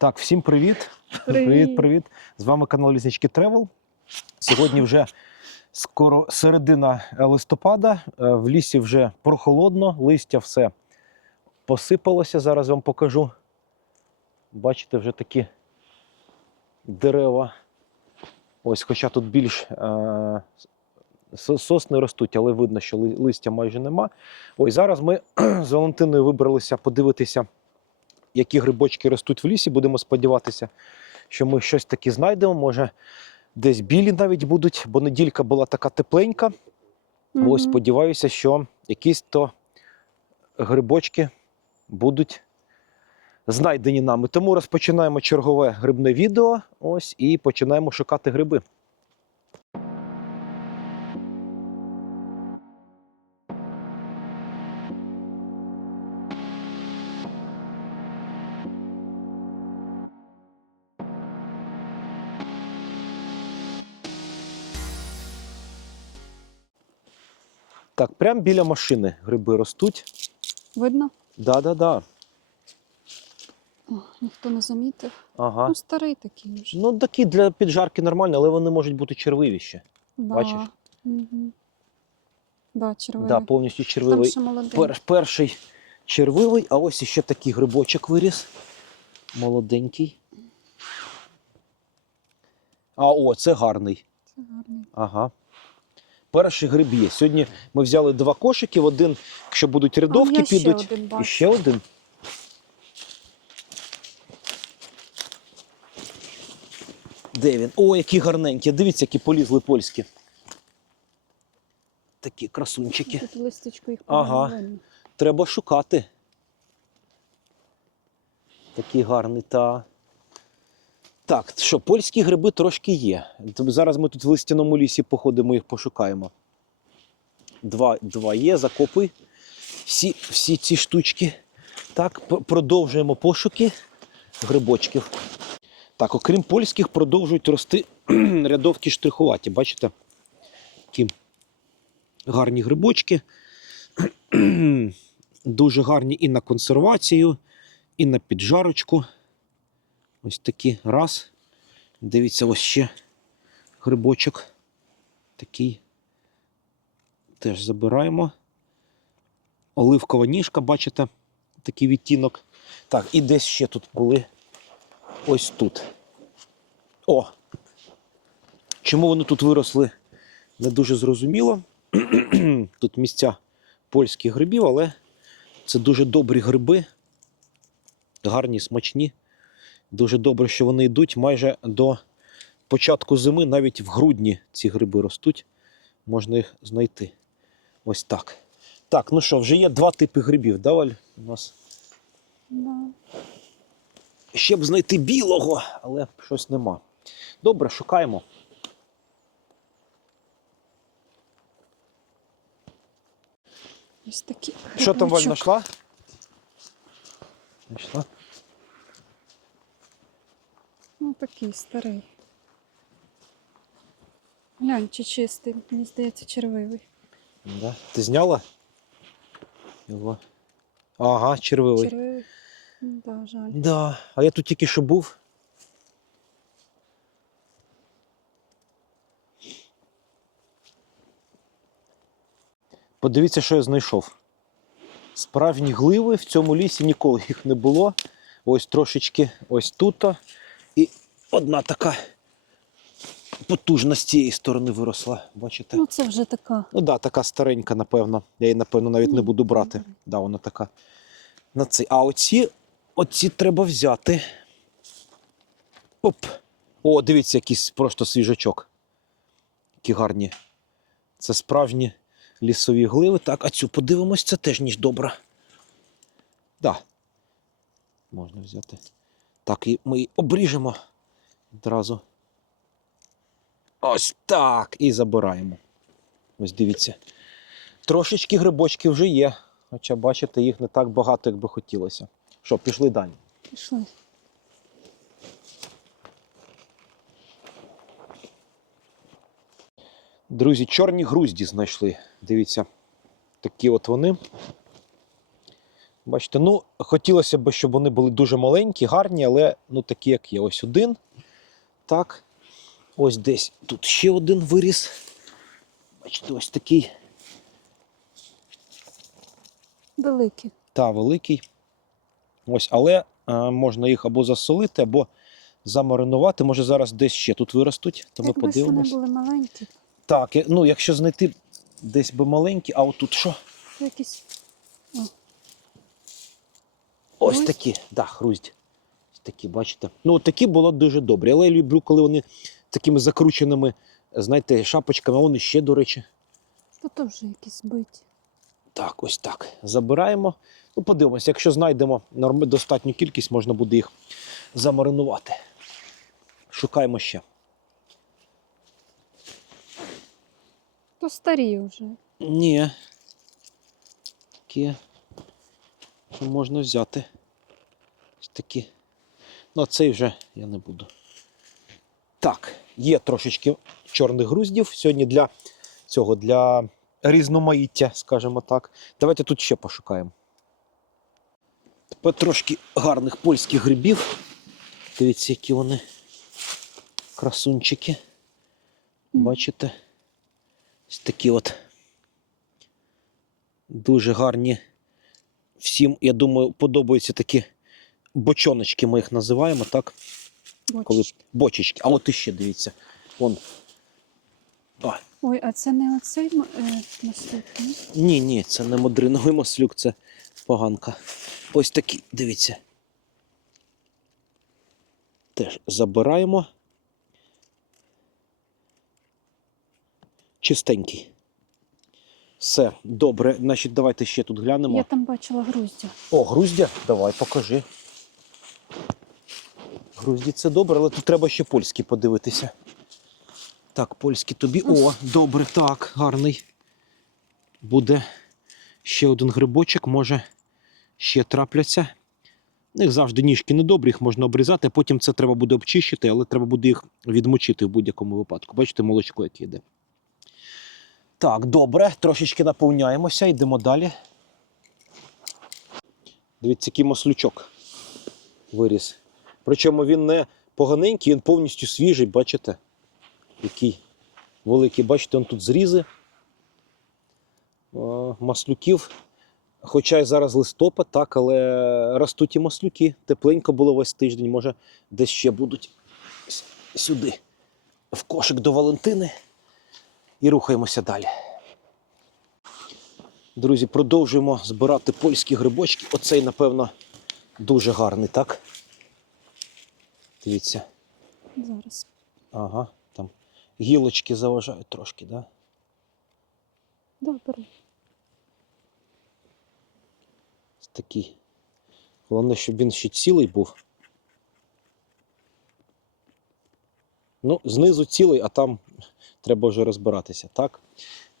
Так, всім привіт. Привіт. привіт, привіт. З вами канал Ліснички Тревел. Сьогодні вже скоро середина листопада. Е, В лісі вже прохолодно, листя все посипалося. Зараз вам покажу. Бачите, вже такі дерева. Ось, хоча тут більш е, сосни ростуть, але видно, що листя майже нема. Ось зараз ми з Валентиною вибралися подивитися які грибочки ростуть в лісі. Будемо сподіватися, що ми щось таке знайдемо. Може, десь білі навіть будуть, бо неділька була така тепленька. Ось сподіваюся, що якісь то грибочки будуть знайдені нами. Тому розпочинаємо чергове грибне відео. Ось і починаємо шукати гриби. Так, прямо біля машини гриби ростуть. Видно? Да-да-да. О, ніхто не замітив. Ага. Ну, старий такий вже. Ну, такі для піджарки нормальні, але вони можуть бути червиві ще. Да. бачиш? Угу. Да, червивий. Да, повністю Там червивий. ще молодий. Пер, перший червивий, а ось іще такий грибочок виріс. Молоденький. А о, це гарний. Це гарний. Ага. Перший гриб є. Сьогодні ми взяли два кошики. Один, якщо будуть рядовки, я ще підуть. один І ще один. Де він? О, які гарненькі. Дивіться, які полізли польські. Такі красунчики. Тут листочку їх Ага. Треба шукати. Такий гарний, та. Так, що, польські гриби трошки є. Зараз ми тут в листяному лісі походимо, їх пошукаємо. Два, два є, закопуй. Всі, всі ці штучки. Так, продовжуємо пошуки грибочків. Так, окрім польських, продовжують рости рядовки штрихуваті. Бачите? Такі гарні грибочки. Дуже гарні і на консервацію, і на піджарочку. Ось такі раз. Дивіться, ось ще грибочок. Такий. Теж забираємо. Оливкова ніжка, бачите, такий відтінок. Так, і десь ще тут були. Ось тут. О! Чому вони тут виросли? Не дуже зрозуміло. тут місця польських грибів, але це дуже добрі гриби, гарні, смачні. Дуже добре, що вони йдуть майже до початку зими, навіть в грудні ці гриби ростуть. Можна їх знайти. Ось так. Так, ну що, вже є два типи грибів, да, Валь? У нас Да. ще б знайти білого, але щось нема. Добре, шукаємо. Ось такі. Що там Валь знайшла? Знайшла? Ну, такий старий. Глянь, чи чистий. Мені здається, червивий. Да. Ти зняла? Його. Ага, червивий. Червивий. Ну, Да, жаль. Да. А я тут тільки що був. Подивіться, що я знайшов. Справжні гливи в цьому лісі ніколи їх не було. Ось трошечки ось тут. Одна така потужна з цієї сторони виросла. Бачите? Ну, це вже така. Ну так, да, така старенька, напевно. Я її, напевно, навіть не буду брати. Да, вона така. На цей. А оці, оці треба взяти. Оп. О, дивіться, якийсь просто свіжачок. Які гарні. Це справжні лісові гливи. Так, а цю подивимось, це теж ніж добра. Да. Можна взяти. Так, і ми її обріжемо одразу. Ось так. І забираємо. Ось дивіться. Трошечки грибочки вже є. Хоча, бачите, їх не так багато, як би хотілося. Що, пішли далі. Пішли. Друзі, чорні грузді знайшли. Дивіться, такі от вони. Бачите, ну, хотілося б, щоб вони були дуже маленькі, гарні, але ну, такі, як є. Ось один. Так. Ось десь тут ще один виріс. Бачите, ось такий Великі. та великий. Ось, але е, можна їх або засолити, або замаринувати. Може, зараз десь ще тут виростуть, то ми Якби ж вони були маленькі, Так, е, ну якщо знайти десь би маленькі, а отут що? якісь. Ось Груздь? такі, да, груздь. Такі, бачите. Ну, такі було дуже добре. Але я люблю, коли вони такими закрученими, знаєте, шапочками, а вони ще, до речі. То вже якісь збиті. Так, ось так. Забираємо. Ну, подивимося, якщо знайдемо достатню кількість, можна буде їх замаринувати. Шукаємо ще. То старі вже. Ні. Такі. Що можна взяти. Ось такі. Ну, цей вже я не буду. Так, є трошечки чорних груздів. Сьогодні для цього, для різноманіття, скажімо так. Давайте тут ще пошукаємо. Тепер трошки гарних польських грибів. Дивіться, які вони красунчики. Бачите? Ось такі от дуже гарні. Всім, я думаю, подобаються такі бочоночки, ми їх називаємо, так? Коли Бочечки. бочечки. А от іще дивіться. Вон. А, Ой, а це не оцей е, маслюк, ні? ні, ні, це не модриновий маслюк, це поганка. Ось такі, дивіться. Теж забираємо. Чистенький. Все, добре. Значить, давайте ще тут глянемо. Я там бачила груздя. О, груздя, давай, покажи. Грузді це добре, але тут треба ще польські подивитися. Так, польські тобі. О, добре, так, гарний. Буде ще один грибочок, може ще трапляться. У них завжди ніжки недобрі, їх можна обрізати, потім це треба буде обчищити, але треба буде їх відмочити в будь-якому випадку. Бачите, молочко яке йде. Так, добре, трошечки наповняємося, йдемо далі. Дивіться, який маслючок виріс. Причому він не поганенький, він повністю свіжий, бачите? Який великий. Бачите, он тут зрізи маслюків. Хоча й зараз листопад, так, але ростуть і маслюки. Тепленько було весь тиждень, може, десь ще будуть сюди, в кошик до Валентини. І рухаємося далі. Друзі, продовжуємо збирати польські грибочки. Оцей, напевно, дуже гарний, так? Дивіться. Зараз. Ага, там гілочки заважають трошки, да? Добре. Ось Такий. Головне, щоб він ще цілий був. Ну, знизу цілий, а там треба вже розбиратися, так?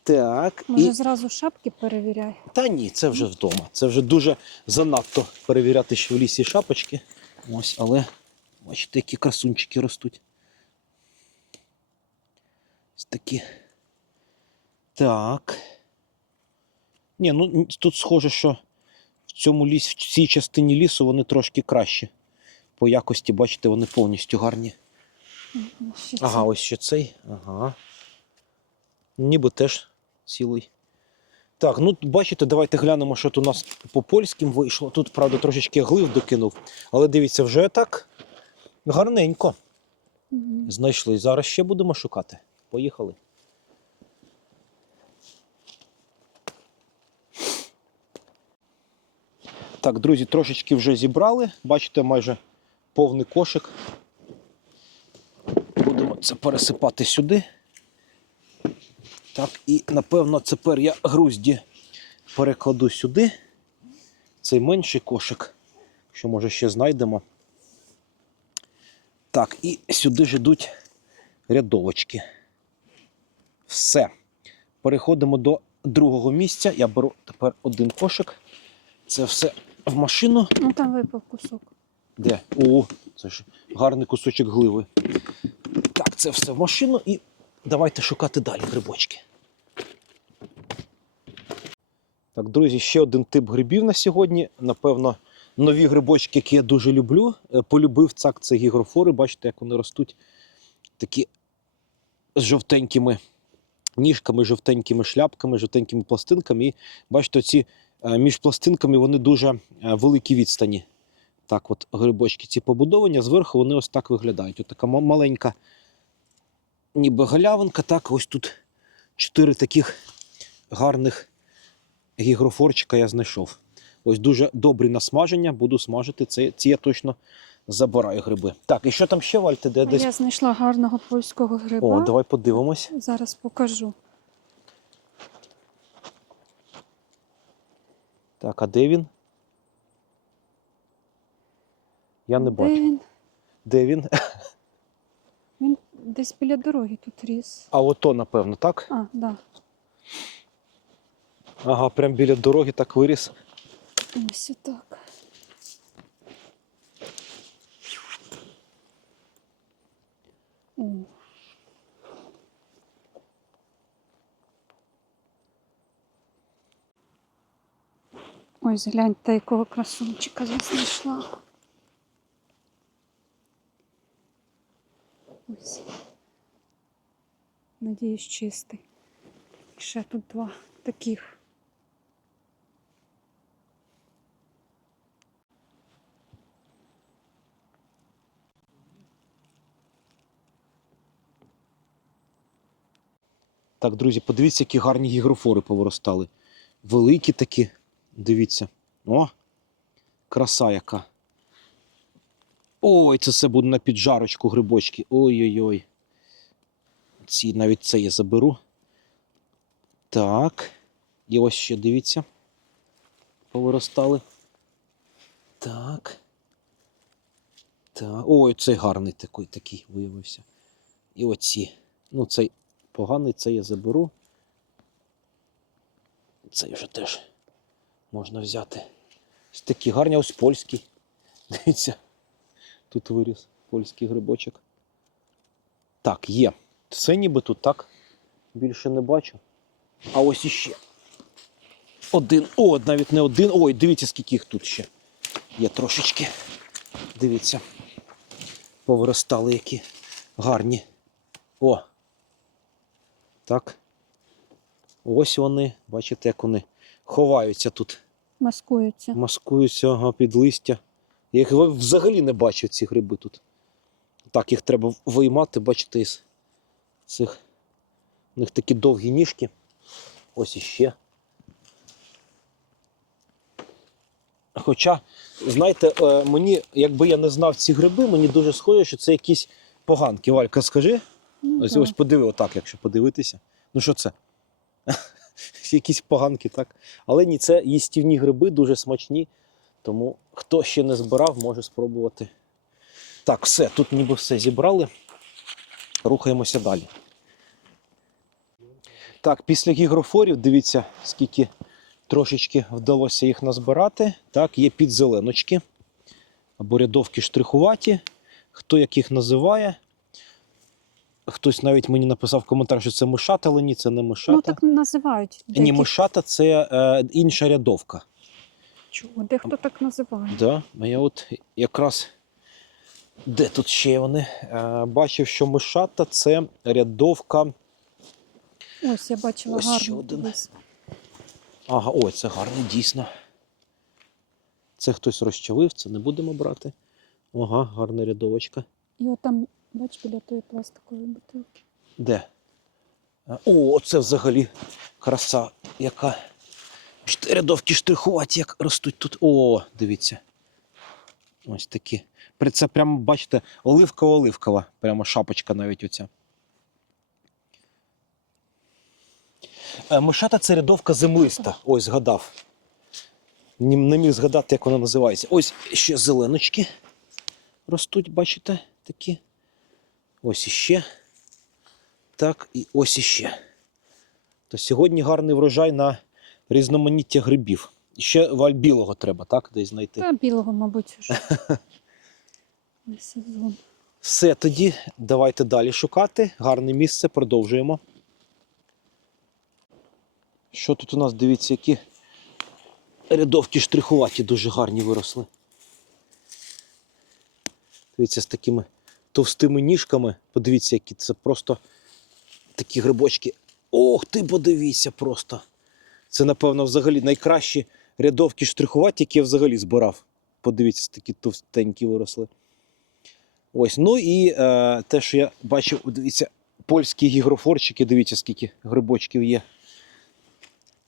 Так. Може, І... зразу шапки перевіряй. Та ні, це вже вдома. Це вже дуже занадто перевіряти, що в лісі шапочки. Ось, але бачите, які красунчики ростуть. Ось такі. Так. Ні, ну тут схоже, що в цьому лісі, в цій частині лісу вони трошки кращі. По якості, бачите, вони повністю гарні. Ще Ага, це. ось ще цей. Ага. Ніби теж цілий. Так, ну бачите, давайте глянемо, що тут у нас по польським вийшло. Тут, правда, трошечки глив докинув. Але дивіться, вже так гарненько знайшли. Зараз ще будемо шукати. Поїхали. Так, друзі, трошечки вже зібрали. Бачите, майже повний кошик. Будемо це пересипати сюди. Так, і напевно тепер я грузді перекладу сюди. Цей менший кошик, що може ще знайдемо. Так, і сюди ж йдуть рядовочки. Все. Переходимо до другого місця. Я беру тепер один кошик. Це все в машину. Ну там випав кусок. Де? О, це ж гарний кусочок гливи. Так, це все в машину і давайте шукати далі грибочки. Так, друзі, ще один тип грибів на сьогодні. Напевно, нові грибочки, які я дуже люблю. Е, Полюбив цак, це гігрофори. Бачите, як вони ростуть такі з жовтенькими ніжками, жовтенькими шляпками, жовтенькими пластинками. І бачите, ці між пластинками вони дуже е, великі відстані. Так, от грибочки ці побудовані, зверху вони ось так виглядають. От така маленька, ніби галявинка. Так, ось тут чотири таких гарних гігрофорчика я знайшов. Ось дуже добрі насмаження, буду смажити. Це, ці я точно забираю гриби. Так, і що там ще вальте? Де десь? Я знайшла гарного польського гриба. О, давай подивимось. Зараз покажу. Так, а де він? Я не Де бачу. він? Де він? Він десь біля дороги тут ріс. А ото, напевно, так? А, да. Ага, прям біля дороги так виріс. Ось отак. О. Ось гляньте, якого красунчика я знайшла. Ось. Надіюсь, чистий. І ще тут два таких. Так, друзі, подивіться, які гарні гігрофори повиростали. Великі такі. Дивіться. О! Краса яка. Ой, це все буде на піджарочку грибочки. Ой-ой-ой. Ці навіть це я заберу. Так. І ось ще дивіться. Повиростали. Так. Так. Ой, цей гарний такий, такий виявився. І оці. Ну, цей поганий, це я заберу. Цей вже теж можна взяти. Ось такі гарні, ось польський. Дивіться, тут виріс польський грибочок. Так, є. Це ніби тут так. Більше не бачу. А ось іще. Один. О, навіть не один. Ой, дивіться, скільки їх тут ще. Є трошечки. Дивіться. Повиростали які гарні. О, так. Ось вони, бачите, як вони ховаються тут, Маскуються. маскуються ага, під листя. Я їх взагалі не бачив, ці гриби тут. Так, їх треба виймати, бачите, із цих. У них такі довгі ніжки. Ось іще. Хоча, знаєте, е, мені, якби я не знав ці гриби, мені дуже схоже, що це якісь поганки. Валька, скажи. Ну, Ось да. ось подиви, отак, якщо подивитися. Ну що це? Якісь поганки, так. Але ні, це їстівні гриби, дуже смачні. Тому хто ще не збирав, може спробувати. Так, все, тут ніби все зібрали. Рухаємося далі. Так, після гігрофорів, дивіться, скільки трошечки вдалося їх назбирати. Так, є підзеленочки або рядовки штрихуваті. Хто як їх називає? Хтось навіть мені написав коментар, що це мишата, але ні, це не мишата. Ну так називають. Ні, мишата це е, інша рядовка. Чого? Дехто так називає. Да? А я от якраз де тут ще вони? Е, бачив, що мишата це рядовка. Ось я бачила Ось ще один. Ага, ой, це гарно, дійсно. Це хтось розчавив, це не будемо брати. Ага, гарна рядовочка. І от там, бач, біля тої пластикової бутилки. Де? Е, О, це взагалі краса, яка. Чотири рядовки штрихуваті, як ростуть тут. О, дивіться. Ось такі. Це прямо, бачите, оливкова-оливкова. Прямо шапочка навіть оця. Е, Мишата це рядовка землиста. Ось згадав. Не міг згадати, як вона називається. Ось ще зеленочки ростуть, бачите, такі. Ось іще. Так, і ось іще. То сьогодні гарний врожай на різноманіття грибів. Ще валь білого треба, так? Десь знайти. Та білого, мабуть. Не сезон. Все, тоді давайте далі шукати. Гарне місце, продовжуємо. Що тут у нас? Дивіться, які рядовки штрихуваті дуже гарні виросли. Дивіться, з такими товстими ніжками. Подивіться, які це просто такі грибочки. Ох ти, подивіться просто. Це, напевно, взагалі найкращі рядовки штрихуваті, які я взагалі збирав. Подивіться, такі товстенькі виросли. Ось, ну і е, те, що я бачив, дивіться, польські гігрофорчики, дивіться, скільки грибочків є.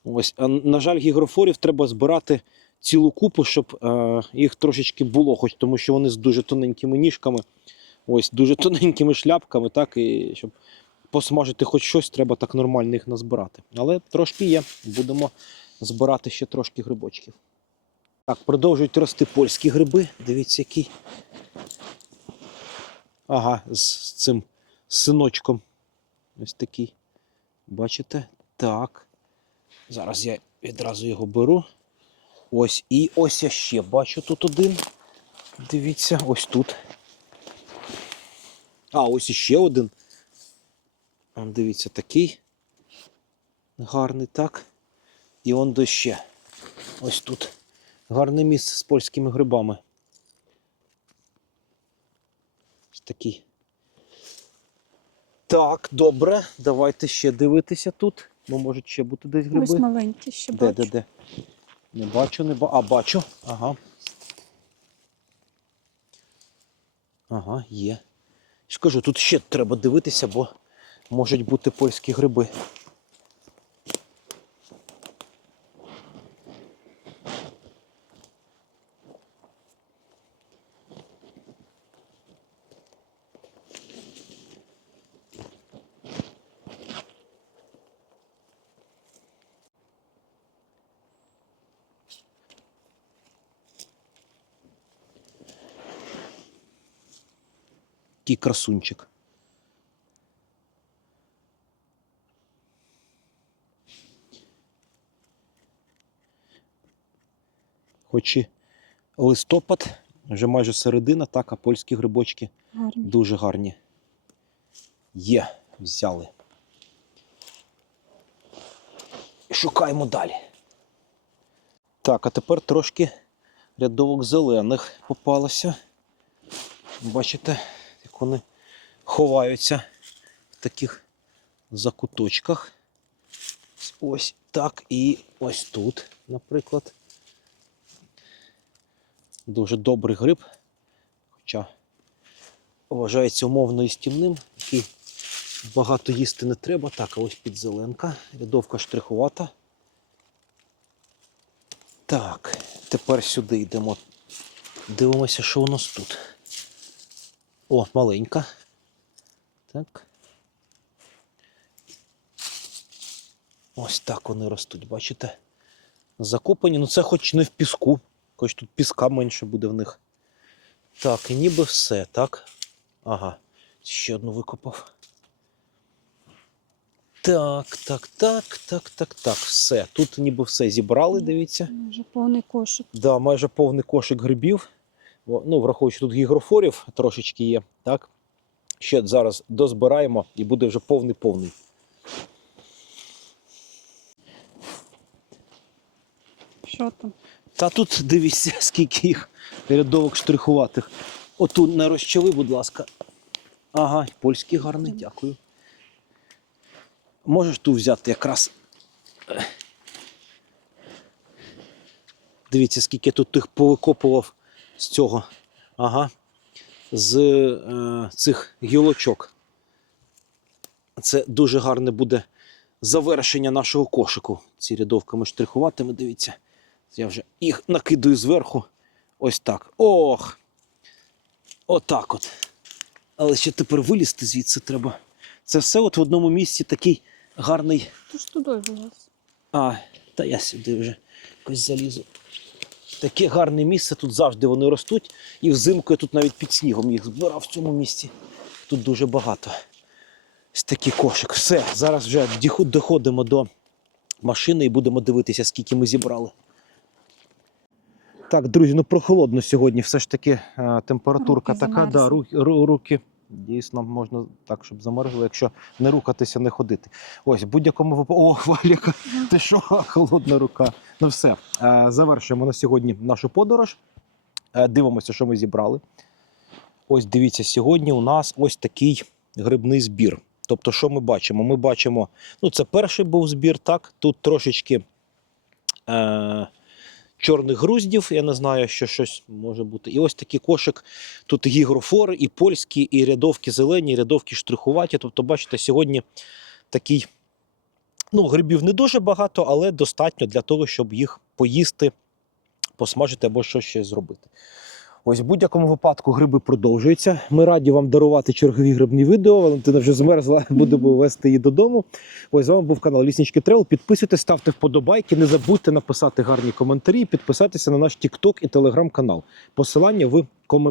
Ось, а, на жаль, гігрофорів треба збирати цілу купу, щоб е, їх трошечки було, хоч тому що вони з дуже тоненькими ніжками, ось дуже тоненькими шляпками, так, і щоб посмажити хоч щось, треба так нормально їх назбирати. Але трошки є. Будемо збирати ще трошки грибочків. Так, продовжують рости польські гриби. Дивіться, який. Ага, з, цим синочком. Ось такий. Бачите? Так. Зараз я відразу його беру. Ось і ось я ще бачу тут один. Дивіться, ось тут. А, ось іще один. Он, дивіться, такий. Гарний, так. І он до ще. Ось тут. Гарне місце з польськими грибами. Ось такий. Так, добре. Давайте ще дивитися тут. Бо можуть ще бути десь гриби. Ось маленькі ще Де, де, де? Не бачу, не бачу. А, бачу. Ага. Ага, є. Ж кажу, тут ще треба дивитися, бо можуть бути польські гриби. Який красунчик. Хоч і листопад, вже майже середина, так, а польські грибочки Гарні. дуже гарні. Є, взяли. Шукаємо далі. Так, а тепер трошки рядовок зелених попалося. Бачите, вони ховаються в таких закуточках. Ось так і ось тут, наприклад. Дуже добрий гриб, хоча вважається умовно істівним, який багато їсти не треба. Так, а ось підзеленка, рядовка штрихувата. Так, тепер сюди йдемо. Дивимося, що у нас тут. О, маленька. Так. Ось так вони ростуть, бачите? Закопані. Ну це хоч не в піску, хоч тут піска менше буде в них. Так, і ніби все, так? Ага, ще одну викопав. Так, так, так, так, так, так. Все. Тут ніби все зібрали, дивіться. Вже повний кошик. Да, майже повний кошик грибів. Ну, враховуючи, тут гігрофорів трошечки є, так? Ще зараз дозбираємо і буде вже повний-повний. Що там? Та тут дивіться, скільки їх рядовок штрихуватих. Отут не розчави, будь ласка. Ага, польський гарний, дякую. Можеш ту взяти якраз. Дивіться, скільки я тут тих повикопував з цього. Ага. З е, цих гілочок. Це дуже гарне буде завершення нашого кошику. Ці рядовками штрихуватими, дивіться. Я вже їх накидаю зверху. Ось так. Ох! Отак от. Але ще тепер вилізти звідси треба. Це все от в одному місці такий гарний. Ти ж туди вилаз. А, та я сюди вже якось залізу. Таке гарне місце, тут завжди вони ростуть. І взимку я тут навіть під снігом їх збирав в цьому місці. Тут дуже багато. Ось такий кошик. Все, зараз вже доходимо до машини і будемо дивитися, скільки ми зібрали. Так, друзі, ну прохолодно сьогодні. Все ж таки е, температурка Руки така, да, руки, руки дійсно можна так, щоб замерзли, якщо не рухатися, не ходити. Ось, в будь-якому випадку. О, Валіка, ти що? Холодна рука. Ну все, е, завершуємо на сьогодні нашу подорож. Е, Дивимося, що ми зібрали. Ось дивіться, сьогодні у нас ось такий грибний збір. Тобто, що ми бачимо? Ми бачимо, ну це перший був збір, так. Тут трошечки е, чорних груздів, я не знаю, що щось може бути. І ось такий кошик. Тут і гігрофори, і польські, і рядовки зелені, і рядовки штрихуваті. Тобто, бачите, сьогодні такий. Ну, грибів не дуже багато, але достатньо для того, щоб їх поїсти, посмажити або що ще зробити. Ось в будь-якому випадку гриби продовжуються. Ми раді вам дарувати чергові грибні відео. Валентина вже змерзла, будемо вести її додому. Ось з вами був канал Ліснички Трел. Підписуйтесь, ставте вподобайки. Не забудьте написати гарні коментарі, підписатися на наш TikTok і Telegram канал. Посилання в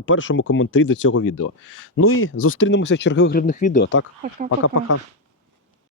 першому коментарі до цього відео. Ну і зустрінемося в чергових грибних відео. Так, пока-пока.